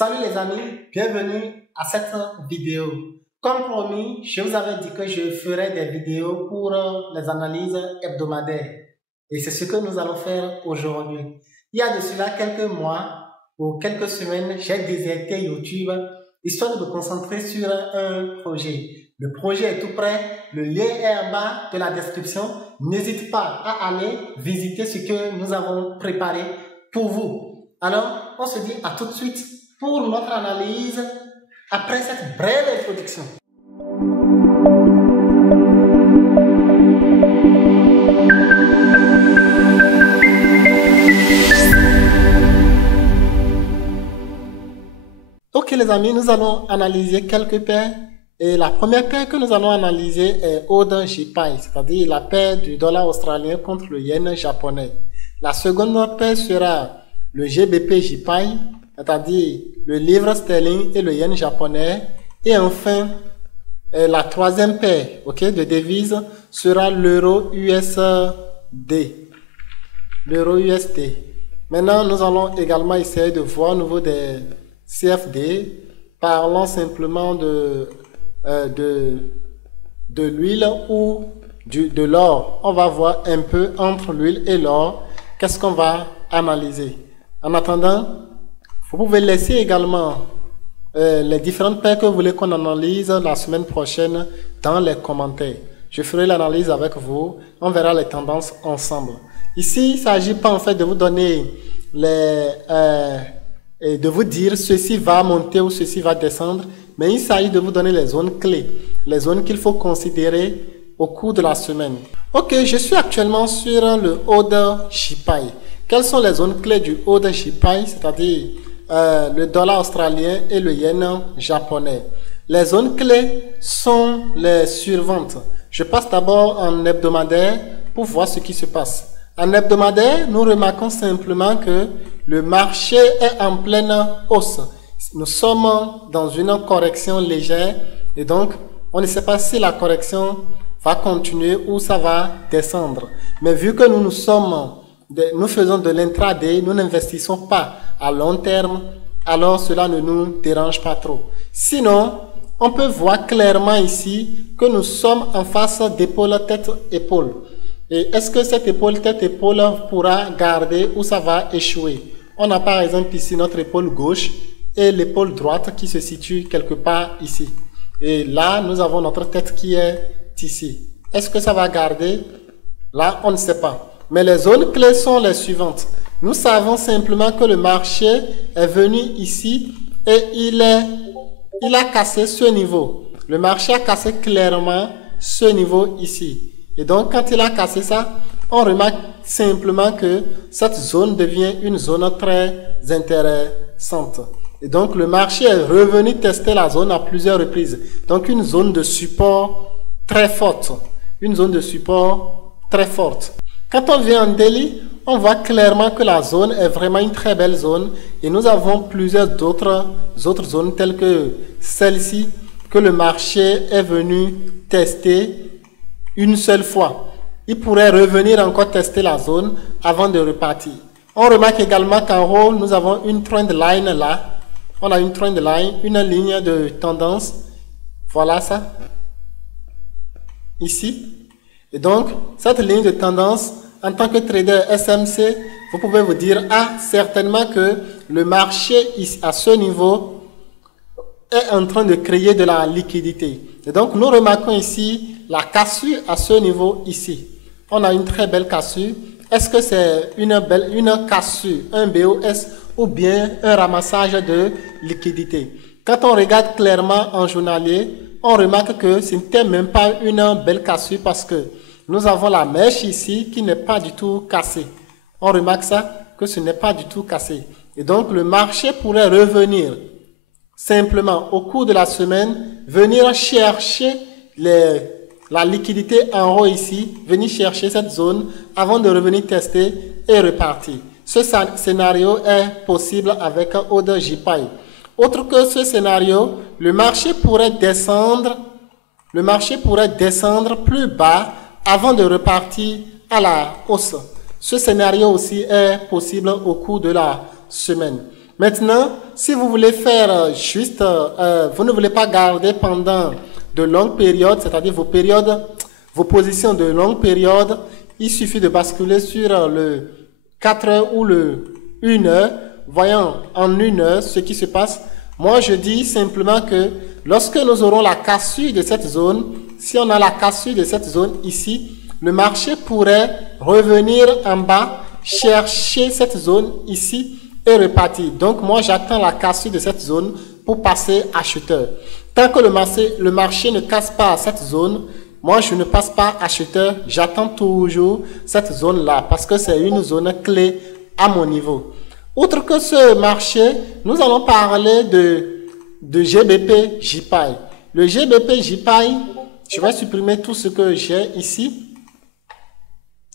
Salut les amis, bienvenue à cette vidéo. Comme promis, je vous avais dit que je ferais des vidéos pour les analyses hebdomadaires. Et c'est ce que nous allons faire aujourd'hui. Il y a de cela quelques mois ou quelques semaines, j'ai déserté YouTube histoire de me concentrer sur un projet. Le projet est tout prêt, le lien est en bas de la description. N'hésite pas à aller visiter ce que nous avons préparé pour vous. Alors, on se dit à tout de suite pour notre analyse après cette brève introduction. Ok les amis, nous allons analyser quelques paires. Et la première paire que nous allons analyser est AUD JPY, c'est-à-dire la paire du dollar australien contre le yen japonais. La seconde paire sera le GBP JPY, c'est-à-dire le livre sterling et le yen japonais. Et enfin, la troisième paire de devises sera l'euro USD. L'euro USD. Maintenant, nous allons également essayer de voir au niveau des CFD, parlant simplement de l'huile ou de l'or. On va voir un peu entre l'huile et l'or, qu'est-ce qu'on va analyser. En attendant, vous pouvez laisser également les différentes paires que vous voulez qu'on analyse la semaine prochaine dans les commentaires. Je ferai l'analyse avec vous, on verra les tendances ensemble. Ici, il ne s'agit pas en fait de vous donner de vous dire ceci va monter ou ceci va descendre, mais il s'agit de vous donner les zones clés, les zones qu'il faut considérer au cours de la semaine. Ok, je suis actuellement sur le AUD JPY. Quelles sont les zones clés du AUD JPY, c'est-à-dire le dollar australien et le yen japonais? Les zones clés sont les suivantes. Je passe d'abord en hebdomadaire pour voir ce qui se passe. En hebdomadaire, nous remarquons simplement que le marché est en pleine hausse. Nous sommes dans une correction légère et donc on ne sait pas si la correction va continuer ou ça va descendre. Mais vu que nous faisons de l'intraday, nous n'investissons pas à long terme, alors cela ne nous dérange pas trop. Sinon, on peut voir clairement ici que nous sommes en face d'épaule tête-épaule. Et est-ce que cette épaule tête-épaule pourra garder ou ça va échouer? On a par exemple ici notre épaule gauche et l'épaule droite qui se situe quelque part ici. Et là, nous avons notre tête qui est ici. Est-ce que ça va garder? Là, on ne sait pas. Mais les zones clés sont les suivantes. Nous savons simplement que le marché est venu ici et il a cassé ce niveau. Le marché a cassé clairement ce niveau ici. Et donc, quand il a cassé ça, on remarque simplement que cette zone devient une zone très intéressante. Et donc, le marché est revenu tester la zone à plusieurs reprises. Donc, une zone de support très forte. Une zone de support très forte. Quand on vient en daily, on voit clairement que la zone est vraiment une très belle zone. Et nous avons plusieurs autres zones telles que celle-ci que le marché est venu tester une seule fois. Il pourrait revenir encore tester la zone avant de repartir. On remarque également qu'en haut, nous avons une trend line là. On a une trend line, une ligne de tendance. Voilà ça. Ici. Et donc, cette ligne de tendance, en tant que trader SMC, vous pouvez vous dire, certainement que le marché à ce niveau est en train de créer de la liquidité. Et donc, nous remarquons ici la cassure à ce niveau ici. On a une très belle cassure. Est-ce que c'est une cassure, un BOS ou bien un ramassage de liquidité? Quand on regarde clairement en journalier, on remarque que ce n'était même pas une belle cassure parce que nous avons la mèche ici qui n'est pas du tout cassée. On remarque ça, que ce n'est pas du tout cassé. Et donc, le marché pourrait revenir simplement au cours de la semaine, venir chercher la liquidité en haut ici, venir chercher cette zone avant de revenir tester et repartir. Ce scénario est possible avec AUD JPY. Autre que ce scénario, le marché pourrait descendre plus bas avant de repartir à la hausse. Ce scénario aussi est possible au cours de la semaine. Maintenant, si vous voulez faire juste, vous ne voulez pas garder pendant de longues périodes, c'est-à-dire vos positions de longue période, il suffit de basculer sur le 4 heures ou le 1 heure. Voyons en 1 heure ce qui se passe. Moi, je dis simplement que lorsque nous aurons la cassure de cette zone, si on a la cassure de cette zone ici, le marché pourrait revenir en bas, chercher cette zone ici et repartir. Donc, moi, j'attends la cassure de cette zone pour passer acheteur. Tant que le marché ne casse pas cette zone, moi, je ne passe pas acheteur. J'attends toujours cette zone-là parce que c'est une zone clé à mon niveau. Outre que ce marché, nous allons parler de GBP JPY. Le GBP JPY, je vais supprimer tout ce que j'ai ici,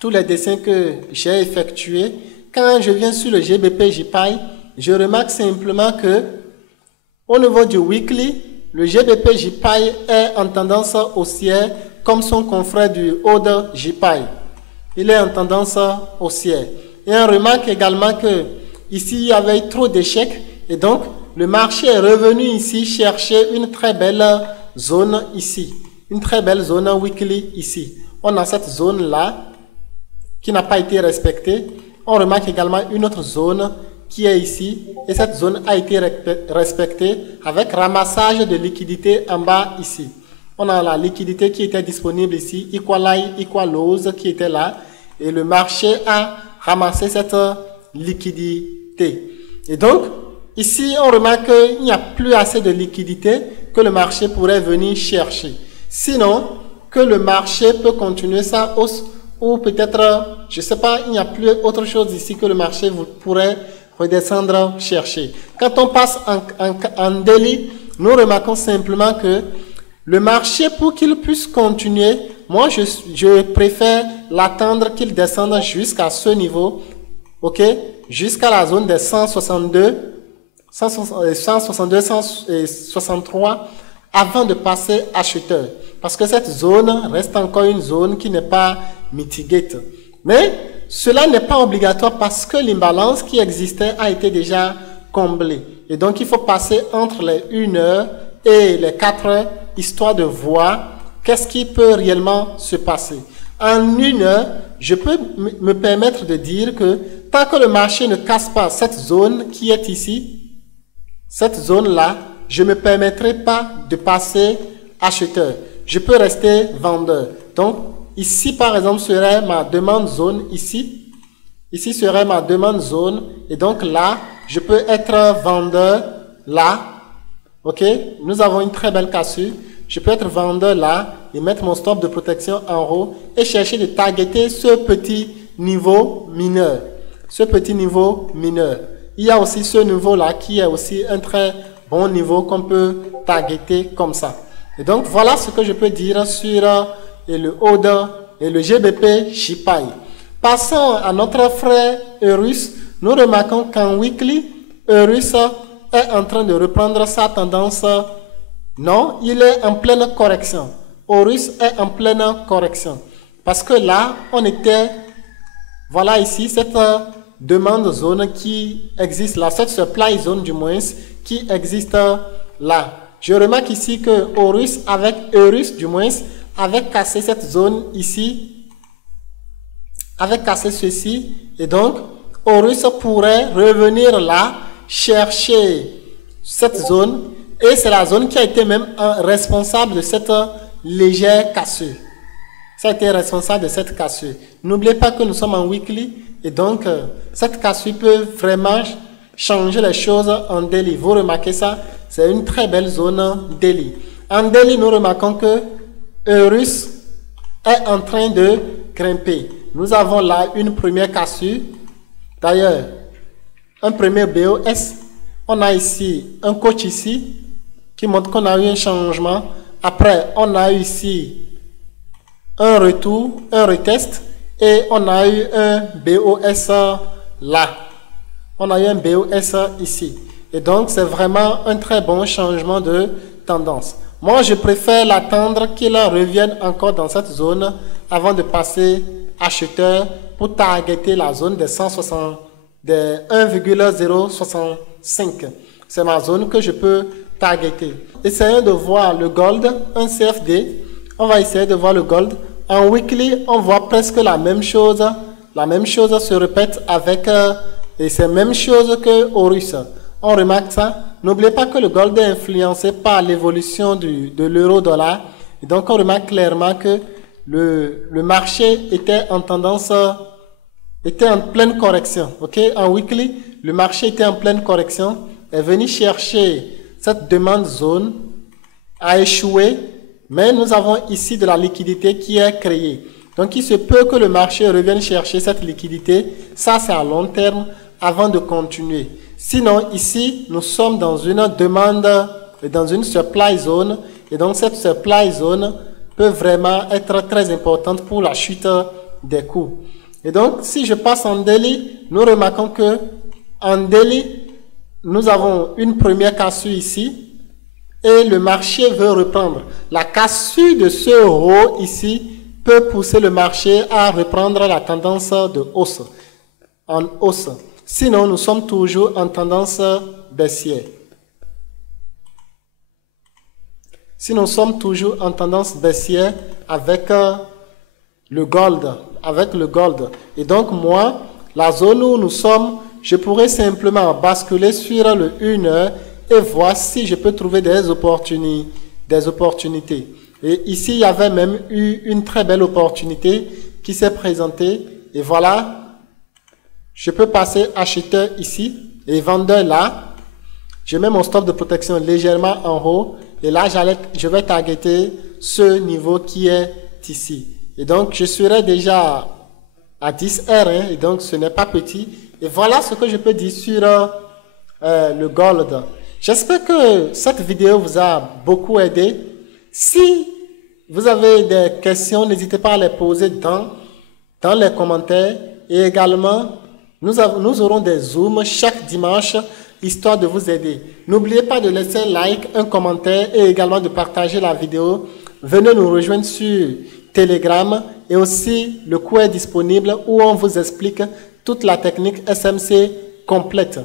tous les dessins que j'ai effectués. Quand je viens sur le GBP JPY, je remarque simplement que au niveau du weekly, le GBP JPY est en tendance haussière comme son confrère du Order JPY. Il est en tendance haussière. Et on remarque également que ici, il y avait trop d'échecs et donc le marché est revenu ici chercher une très belle zone ici. Une très belle zone weekly ici. On a cette zone-là qui n'a pas été respectée. On remarque également une autre zone qui est ici et cette zone a été respectée avec ramassage de liquidité en bas ici. On a la liquidité qui était disponible ici, equal high, equal lows qui était là et le marché a ramassé cette liquidité. Et donc, ici, on remarque qu'il n'y a plus assez de liquidité que le marché pourrait venir chercher. Sinon, que le marché peut continuer sa hausse ou peut-être, je ne sais pas, il n'y a plus autre chose ici que le marché pourrait redescendre chercher. Quand on passe en daily, nous remarquons simplement que le marché, pour qu'il puisse continuer, moi, je préfère l'attendre qu'il descende jusqu'à ce niveau, ok, jusqu'à la zone des 162, 163, avant de passer acheteur. Parce que cette zone reste encore une zone qui n'est pas mitigate. Mais cela n'est pas obligatoire parce que l'imbalance qui existait a été déjà comblée. Et donc, il faut passer entre les 1 heure et les 4 heures, histoire de voir qu'est-ce qui peut réellement se passer. En 1 heure, je peux me permettre de dire que tant que le marché ne casse pas cette zone qui est ici, cette zone-là, je ne me permettrai pas de passer acheteur. Je peux rester vendeur. Donc, ici, par exemple, serait ma demande zone ici. Ici serait ma demande zone. Et donc là, je peux être vendeur là. OK? Nous avons une très belle cassure. Je peux être vendeur là et mettre mon stop de protection en haut et chercher de targeter ce petit niveau mineur. Ce petit niveau mineur. Il y a aussi ce niveau-là qui est aussi un très bon niveau qu'on peut targeter comme ça. Et donc, voilà ce que je peux dire sur le Order et le GBP JPY. Passons à notre frère Eurus. Nous remarquons qu'en weekly, Eurus est en train de reprendre sa tendance. Non, il est en pleine correction. Eurus est en pleine correction. Parce que là, on était, voilà ici, cette demande zone qui existe là, cette supply zone du moins, qui existe là. Je remarque ici que Eurus du moins, avait cassé cette zone ici, avait cassé ceci, et donc Eurus pourrait revenir là, chercher cette zone, et c'est la zone qui a été même responsable de cette légère cassure. Ça a été responsable de cette cassure. N'oubliez pas que nous sommes en weekly, et donc cette cassure peut vraiment changer les choses en daily. Vous remarquez ça? C'est une très belle zone daily. En daily, nous remarquons que Eurus est en train de grimper. Nous avons là une première cassure. D'ailleurs, un premier BOS. On a ici un coach ici qui montre qu'on a eu un changement. Après, on a eu ici un retour, un retest. Et on a eu un BOS là. On a eu un BOS ici. Et donc, c'est vraiment un très bon changement de tendance. Moi, je préfère l'attendre qu'il revienne encore dans cette zone avant de passer acheteur pour targeter la zone des 1,065 5. C'est ma zone que je peux targeter. Essayons de voir le gold, un CFD. On va essayer de voir le gold. En weekly, on voit presque la même chose. La même chose se répète avec et c'est la même chose que Horus. On remarque ça. N'oubliez pas que le gold est influencé par l'évolution de l'euro-dollar. Et donc, on remarque clairement que le marché était en tendance, était en pleine correction. Ok, en weekly, le marché était en pleine correction, est venu chercher cette demande zone, a échoué, mais nous avons ici de la liquidité qui est créée. Donc, il se peut que le marché revienne chercher cette liquidité. Ça, c'est à long terme avant de continuer. Sinon, ici, nous sommes dans une demande, dans une supply zone. Et donc, cette supply zone peut vraiment être très importante pour la chute des coûts. Et donc, si je passe en daily, nous remarquons que en daily, nous avons une première cassure ici et le marché veut reprendre. La cassure de ce haut ici peut pousser le marché à reprendre la tendance de hausse, en hausse. Sinon, nous sommes toujours en tendance baissière. Si nous sommes toujours en tendance baissière avec le gold, et donc moi, la zone où nous sommes, je pourrais simplement basculer sur le 1 heure et voir si je peux trouver des opportunités. Et ici, il y avait même eu une très belle opportunité qui s'est présentée. Et voilà, je peux passer acheteur ici et vendeur là. Je mets mon stop de protection légèrement en haut. Et là, je vais targeter ce niveau qui est ici. Et donc, je serai déjà à 10 R, hein, et donc ce n'est pas petit. Et voilà ce que je peux dire sur le gold. J'espère que cette vidéo vous a beaucoup aidé. Si vous avez des questions, n'hésitez pas à les poser dans les commentaires. Et également, nous aurons des zooms chaque dimanche, histoire de vous aider. N'oubliez pas de laisser un like, un commentaire et également de partager la vidéo. Venez nous rejoindre sur Telegram et aussi le cours est disponible où on vous explique toute la technique SMC complète.